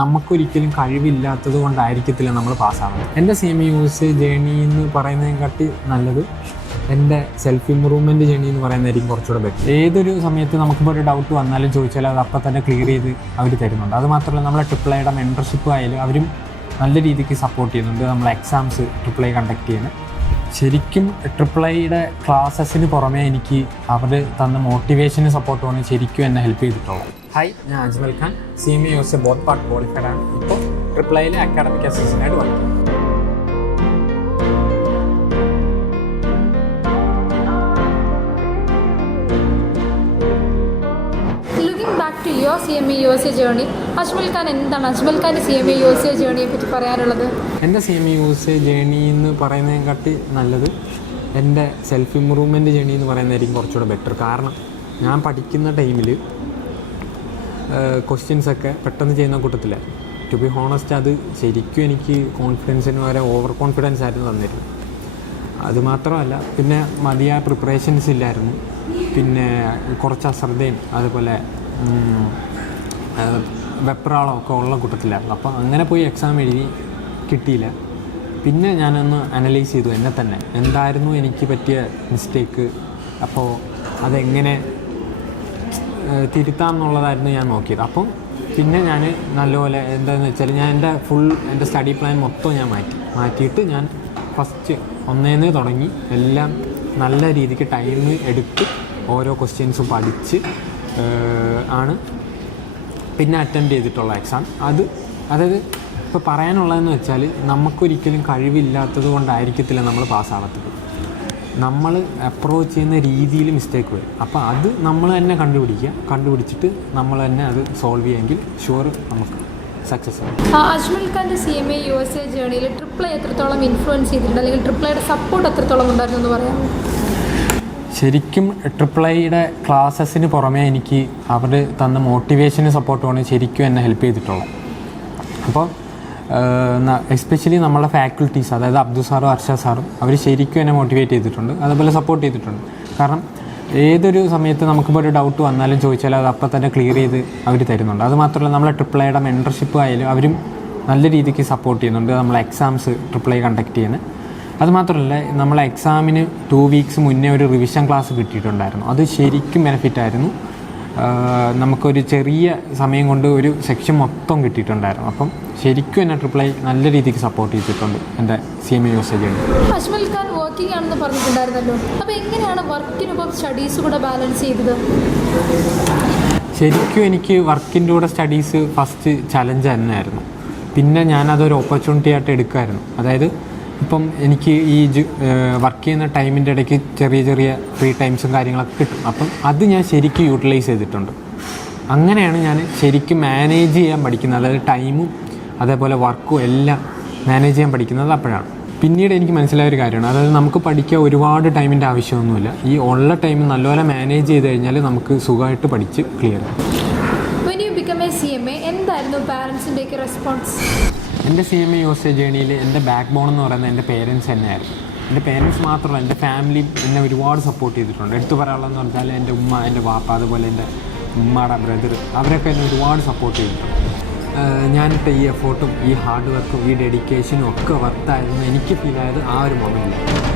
നമുക്കൊരിക്കലും കഴിവില്ലാത്തത് കൊണ്ടായിരിക്കത്തില്ല നമ്മൾ പാസ്സാവുന്നത്. എൻ്റെ CMA ജേണി എന്ന് പറയുന്നതിനെക്കാട്ടി നല്ലത് എൻ്റെ സെൽഫ് ഇമ്പ്രൂവ്മെൻറ്റ് ജേണി എന്ന് പറയുന്നതായിരിക്കും കുറച്ചുകൂടെ ബെറ്റർ. ഏതൊരു സമയത്ത് നമുക്കിപ്പോൾ ഒരു ഡൗട്ട് വന്നാലും ചോദിച്ചാൽ അത് അപ്പം തന്നെ ക്ലിയർ ചെയ്ത് അവർ തരുന്നുണ്ട്. അതുമാത്രമല്ല നമ്മളെ AAAയുടെ മെൻറ്റർഷിപ്പ് ആയാലും അവരും നല്ല രീതിക്ക് സപ്പോർട്ട് ചെയ്യുന്നുണ്ട്. നമ്മൾ എക്സാംസ് AAA കണ്ടക്ട് ചെയ്യുന്നത് ശരിക്കും AAAയുടെ ക്ലാസ്സസിന് പുറമേ എനിക്ക് അവർ തന്ന മോട്ടിവേഷന് സപ്പോർട്ടുമാണ് ശരിക്കും എന്നെ ഹെൽപ്പ് ചെയ്തിട്ടുള്ളത്. ഹായ്, ഞാൻ Ajmal Khan. CMA both part qualified ആണ്. ഇപ്പോൾ AAAയിലെ അക്കാഡമിക് അസിസ്റ്റൻ്റായിട്ട് വർക്ക് ചെയ്യുന്നു. Back to your CMA journey, Ajmal Khan എന്താണ് അജ്മൽ ഖാൻ്റെ CMA ജേർണിയെ പറ്റി പറയാനുള്ളത്? എൻ്റെ CMA ജേണി എന്ന് പറയുന്നതിനെക്കാട്ടി നല്ലത് എൻ്റെ സെൽഫ് ഇമ്പ്രൂവ്മെൻറ്റ് ജേണി എന്ന് പറയുന്നതായിരിക്കും കുറച്ചുകൂടെ ബെറ്റർ. കാരണം ഞാൻ പഠിക്കുന്ന ടൈമിൽ ക്വസ്റ്റ്യൻസൊക്കെ പെട്ടെന്ന് ചെയ്യുന്ന കൂട്ടത്തില്ല. ടു ബി ഹോണസ്റ്റ്, അത് ശരിക്കും എനിക്ക് കോൺഫിഡൻസിന് വരെ ഓവർ കോൺഫിഡൻസ് ആയിരുന്നു തന്നിരുന്നത്. അതുമാത്രമല്ല, പിന്നെ മതിയായ പ്രിപ്പറേഷൻസ് ഇല്ലായിരുന്നു. പിന്നെ കുറച്ച് അശ്രദ്ധയും അതുപോലെ വെപ്രാളമൊക്കെ ഉള്ള കൂട്ടത്തിലായിരുന്നു. അപ്പോൾ അങ്ങനെ പോയി എക്സാം എഴുതി കിട്ടിയില്ല. പിന്നെ ഞാനൊന്ന് അനലൈസ് ചെയ്തു എന്നെ തന്നെ, എന്തായിരുന്നു എനിക്ക് പറ്റിയ മിസ്റ്റേക്ക്, അപ്പോൾ അതെങ്ങനെ തിരുത്താം എന്നുള്ളതായിരുന്നു ഞാൻ നോക്കിയത്. അപ്പം പിന്നെ ഞാൻ നല്ലപോലെ എന്താണെന്ന് വെച്ചാൽ ഞാൻ എൻ്റെ സ്റ്റഡി പ്ലാൻ മൊത്തം ഞാൻ മാറ്റിയിട്ട് ഞാൻ ഫസ്റ്റ് ഒന്നേന്ന് തുടങ്ങി എല്ലാം നല്ല രീതിക്ക് ടൈം എടുത്ത് ഓരോ ക്വസ്റ്റ്യൻസും പഠിച്ച് ആണ് പിന്നെ അറ്റൻഡ് ചെയ്തിട്ടുള്ള എക്സാം. അതായത് ഇപ്പോൾ പറയാനുള്ളതെന്ന് വെച്ചാൽ നമുക്കൊരിക്കലും കഴിവില്ലാത്തത് കൊണ്ടായിരിക്കത്തില്ല നമ്മൾ പാസ്സാവാത്തത്. നമ്മൾ അപ്രോച്ച് ചെയ്യുന്ന രീതിയിൽ മിസ്റ്റേക്ക് വരും. അപ്പോൾ അത് നമ്മൾ തന്നെ കണ്ടുപിടിച്ചിട്ട് നമ്മൾ തന്നെ അത് സോൾവ് ചെയ്യുമെങ്കിൽ ഷുവർ നമുക്ക് സക്സസ് ആവും. അജ്മൽ ഖാൻ്റെ CMA ജേർണിയിൽ AAA എത്രത്തോളം ഇൻഫ്ലുവൻസ് ചെയ്തിട്ടുണ്ട്, അല്ലെങ്കിൽ AAAയുടെ സപ്പോർട്ട് എത്രത്തോളം ഉണ്ടായിരുന്നു എന്ന് പറയാമോ? ശരിക്കും AAAയുടെ ക്ലാസ്സസിന് പുറമേ എനിക്ക് അവർ തന്ന മോട്ടിവേഷന് സപ്പോർട്ടുമാണ് ശരിക്കും എന്നെ ഹെൽപ്പ് ചെയ്തിട്ടുള്ളത്. അപ്പോൾ എസ്പെഷ്യലി നമ്മളെ ഫാക്കൽറ്റീസ്, അതായത് അബ്ദു സാറും അർഷ സാറും, അവർ ശരിക്കും എന്നെ മോട്ടിവേറ്റ് ചെയ്തിട്ടുണ്ട്, അതുപോലെ സപ്പോർട്ട് ചെയ്തിട്ടുണ്ട്. കാരണം ഏതൊരു സമയത്ത് നമുക്കിപ്പോൾ ഒരു ഡൗട്ട് വന്നാലും ചോദിച്ചാൽ അത് അപ്പം തന്നെ ക്ലിയർ ചെയ്ത് അവർ തരുന്നുണ്ട്. അതുമാത്രമല്ല നമ്മളെ AAAയുടെ മെൻറ്റർഷിപ്പ് ആയാലും അവരും നല്ല രീതിക്ക് സപ്പോർട്ട് ചെയ്യുന്നുണ്ട്. നമ്മൾ എക്സാംസ് AAA കണ്ടക്ട് ചെയ്യുന്നത്. അതുമാത്രമല്ല നമ്മളെ എക്സാമിന് 2 വീക്സ് മുന്നേ ഒരു റിവിഷൻ ക്ലാസ് കിട്ടിയിട്ടുണ്ടായിരുന്നു. അത് ശരിക്കും ബെനിഫിറ്റായിരുന്നു. നമുക്കൊരു ചെറിയ സമയം കൊണ്ട് ഒരു സെക്ഷൻ മൊത്തം കിട്ടിയിട്ടുണ്ടായിരുന്നു. അപ്പം ശരിക്കും എന്നെ AAA നല്ല രീതിക്ക് സപ്പോർട്ട് ചെയ്തിട്ടുണ്ട് എൻ്റെ CMA journey. Ajmal Khan working ആണെന്ന് പറഞ്ഞിട്ടുണ്ടായിരുന്നല്ലോ, അപ്പോൾ എങ്ങനെയാണ് വർക്കിനൊപ്പം സ്റ്റഡീസ് കൂടെ ബാലൻസ് ചെയ്തത്? ശരിക്കും എനിക്ക് വർക്കിൻ്റെ കൂടെ സ്റ്റഡീസ് ഫസ്റ്റ് ചലഞ്ച് തന്നെയായിരുന്നു. പിന്നെ ഞാനതൊരു ഓപ്പർച്യൂണിറ്റി ആയിട്ട് എടുക്കുമായിരുന്നു. അതായത് ഇപ്പം എനിക്ക് ഈ വർക്ക് ചെയ്യുന്ന ടൈമിൻ്റെ ഇടയ്ക്ക് ചെറിയ ഫ്രീ ടൈംസും കാര്യങ്ങളൊക്കെ കിട്ടും. അപ്പം അത് ഞാൻ ശരിക്കും യൂട്ടിലൈസ് ചെയ്തിട്ടുണ്ട്. അങ്ങനെയാണ് ഞാൻ ശരിക്കും മാനേജ് ചെയ്യാൻ പഠിക്കുന്നത്. അതായത് ടൈമും അതേപോലെ വർക്കും എല്ലാം മാനേജ് ചെയ്യാൻ പഠിക്കുന്നത് അപ്പോഴാണ്. പിന്നീട് എനിക്ക് മനസ്സിലായ ഒരു കാര്യമാണ്, അതായത് നമുക്ക് പഠിക്കാൻ ഒരുപാട് ടൈമിൻ്റെ ആവശ്യമൊന്നുമില്ല. ഈ ഉള്ള ടൈം നല്ലപോലെ മാനേജ് ചെയ്ത് കഴിഞ്ഞാൽ നമുക്ക് സുഖമായിട്ട് പഠിച്ച് ക്ലിയർ ആകും. എന്തായിരുന്നു പാരൻസിൻ്റെയൊക്കെ റെസ്പോൺസ്? എൻ്റെ CMA ജേണിയിൽ എൻ്റെ ബാക്ക് ബോൺ എന്ന് പറയുന്നത് എൻ്റെ പേരൻസ് തന്നെയായിരുന്നു. എൻ്റെ പേരൻസ് മാത്രമല്ല, എൻ്റെ ഫാമിലി എന്നെ ഒരുപാട് സപ്പോർട്ട് ചെയ്തിട്ടുണ്ട്. എടുത്തു പറയാനുള്ളതെന്ന് പറഞ്ഞാൽ എൻ്റെ ഉമ്മ, എൻ്റെ വാപ്പ, അതുപോലെ എൻ്റെ ഉമ്മയുടെ ബ്രദർ, അവരൊക്കെ എന്നെ ഒരുപാട് സപ്പോർട്ട് ചെയ്തിട്ടുണ്ട്. ഞാനിട്ട് ഈ എഫേർട്ടും ഈ ഹാർഡ് വർക്കും ഈ ഡെഡിക്കേഷനും ഒക്കെ വർത്തായിരുന്നു എനിക്ക് ഫീൽ ആയത് ആ ഒരു മൊമെൻറ്റിൽ.